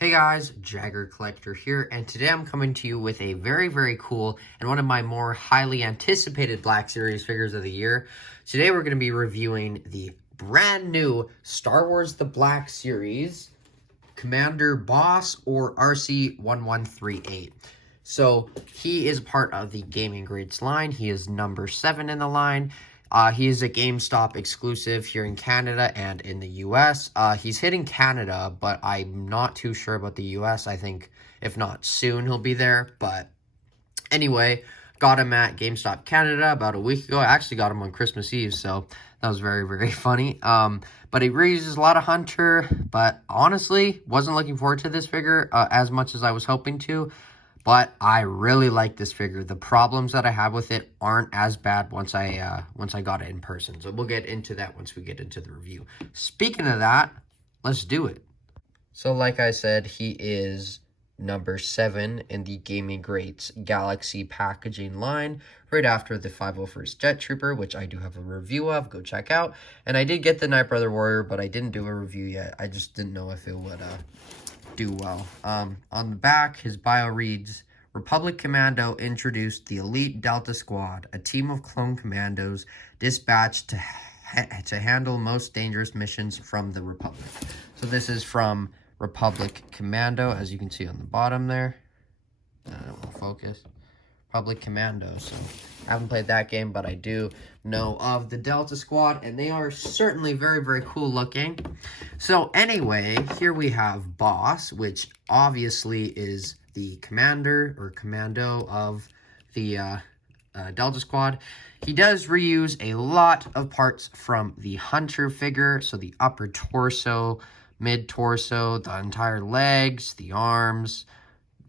Hey guys, Jagger Collector here, and today I'm coming to you with a very cool and one of my more highly anticipated Black Series figures of the year. Today we're going to be reviewing the brand new Star Wars The Black Series Commander Boss, or RC-1138. So he is part of the Gaming Grades line. He is number 7 in the line. He is a GameStop exclusive here in Canada and in the US. He's hitting Canada, but I'm not too sure about the US. I think if not soon, he'll be there. But anyway, got him at GameStop Canada about a week ago. I actually got him on Christmas Eve, so that was very funny. But he reuses a lot of Hunter, but honestly, wasn't looking forward to this figure as much as I was hoping to. But I really like this figure. The problems that I have with it aren't as bad once I got it in person. So we'll get into that once we get into the review. Speaking of that, let's do it. So like I said, he is number 7 in the Gaming Greats Galaxy packaging line, right after the 501st Jet Trooper, which I do have a review of. Go check out. And I did get the Night Brother Warrior, but I didn't do a review yet. I just didn't know if it would do well. On the back, his bio reads, Republic Commando introduced the Elite Delta Squad, a team of clone commandos dispatched to handle most dangerous missions from the Republic. So this is from Republic Commando, as you can see on the bottom there. I don't want to focus. Republic Commando. So I haven't played that game, but I do know of the Delta Squad, and they are certainly very cool looking. So anyway, here we have Boss, which obviously is the commander or commando of the Delta Squad. He does reuse a lot of parts from the Hunter figure, so the upper torso, mid-torso, the entire legs, the arms,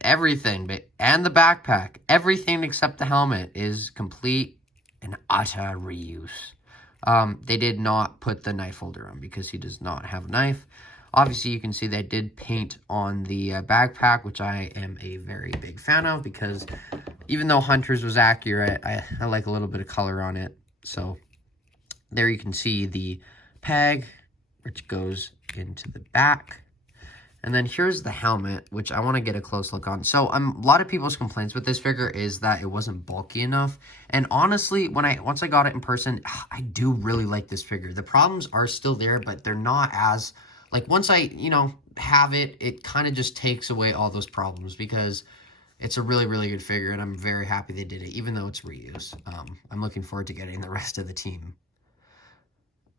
everything, and the backpack. Everything except the helmet is complete and utter reuse. They did not put the knife holder on because he does not have a knife. Obviously, you can see they did paint on the backpack, which I am a very big fan of because even though Hunter's was accurate, I like a little bit of color on it. So there you can see the peg, which goes into the back. And then here's the helmet, which I want to get a close look on. So a lot of people's complaints with this figure is that it wasn't bulky enough. And honestly, once I got it in person, I do really like this figure. The problems are still there, but they're not as, like, once I, have it, it kind of just takes away all those problems because it's a really good figure, and I'm very happy they did it, even though it's reuse. I'm looking forward to getting the rest of the team.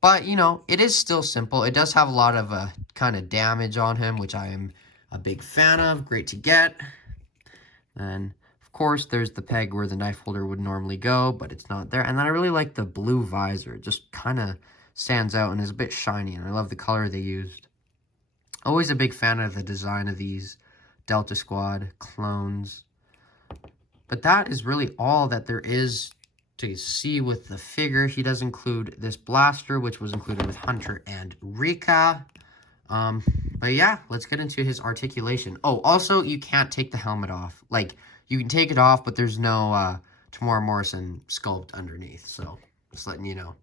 But, it is still simple. It does have a lot of kind of damage on him, which I am a big fan of. Great to get. And, of course, there's the peg where the knife holder would normally go, but it's not there. And then I really like the blue visor. It just kind of stands out and is a bit shiny, and I love the color they used. Always a big fan of the design of these Delta Squad clones. But that is really all that there is to see with the figure. He does include this blaster, which was included with Hunter and Rika. But yeah, let's get into his articulation. Oh, also, you can't take the helmet off. Like, you can take it off, but there's no Tamora Morrison sculpt underneath. So, just letting you know.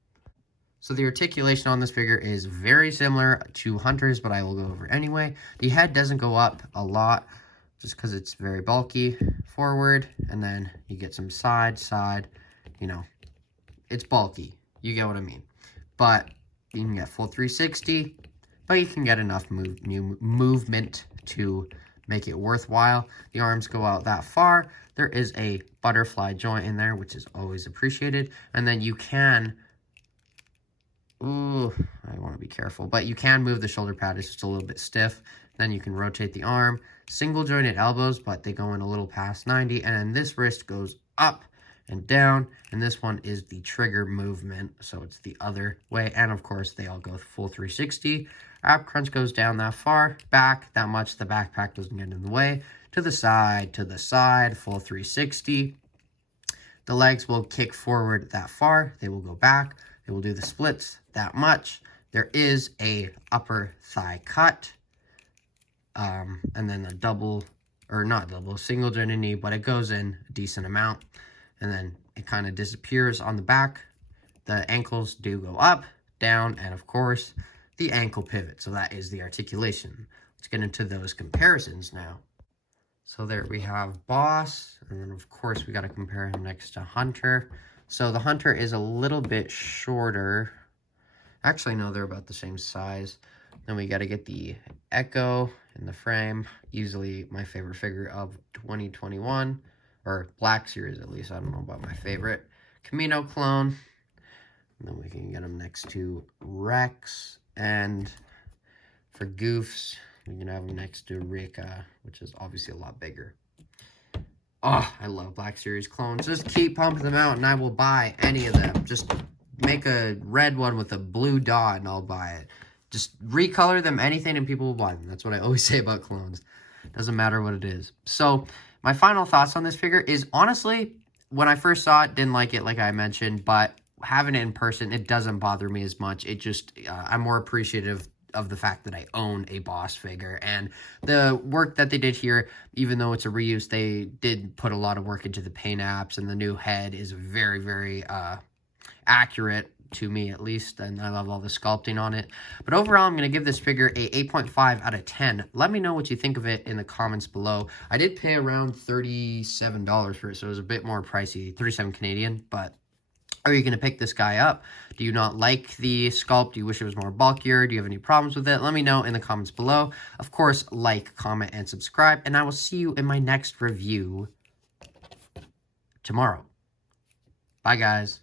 So the articulation on this figure is very similar to Hunter's, but I will go over anyway. The head doesn't go up a lot, just because it's very bulky. Forward, and then you get some side, it's bulky. You get what I mean. But you can get full 360, but you can get enough movement to make it worthwhile. The arms go out that far. There is a butterfly joint in there, which is always appreciated. And then you can, ooh, I want to be careful, but you can move the shoulder pad. It's just a little bit stiff. Then you can rotate the arm. Single jointed elbows, but they go in a little past 90. And then this wrist goes up and down, and this one is the trigger movement, so it's the other way. And of course, they all go full 360. Ab crunch goes down that far, back that much, the backpack doesn't get in the way. To the side, full 360. The legs will kick forward that far, they will go back, they will do the splits that much. There is a upper thigh cut, and then a single jointed knee, but it goes in a decent amount. And then it kind of disappears on the back. The ankles do go up, down, and of course, the ankle pivot. So that is the articulation. Let's let's get into those comparisons now. So there we have Boss, and then of course we got to compare him next to Hunter. So the Hunter is a little bit shorter. Actually, no, they're about the same size. Then we got to get the Echo in the frame. Easily my favorite figure of 2021, or Black Series at least. I don't know about my favorite. Camino clone. And then we can get him next to Rex. And for Goofs, we can have him next to Rika, which is obviously a lot bigger. Oh, I love Black Series clones. Just keep pumping them out and I will buy any of them. Just make a red one with a blue dot and I'll buy it. Just recolor them, anything, and people will buy them. That's what I always say about clones. Doesn't matter what it is. So my final thoughts on this figure is, honestly, when I first saw it, didn't like it like I mentioned, but having it in person, it doesn't bother me as much. It just, I'm more appreciative of the fact that I own a Boss figure, and the work that they did here, even though it's a reuse, they did put a lot of work into the paint apps, and the new head is very, very accurate to me at least, and I love all the sculpting on it. But overall, I'm going to give this figure a 8.5 out of 10. Let me know what you think of it in the comments below. I did pay around $37 for it, so it was a bit more pricey, 37 Canadian, but are you going to pick this guy up? Do you not like the sculpt? Do you wish it was more bulkier? Do you have any problems with it? Let me know in the comments below. Of course, like, comment, and subscribe, and I will see you in my next review tomorrow. Bye, guys.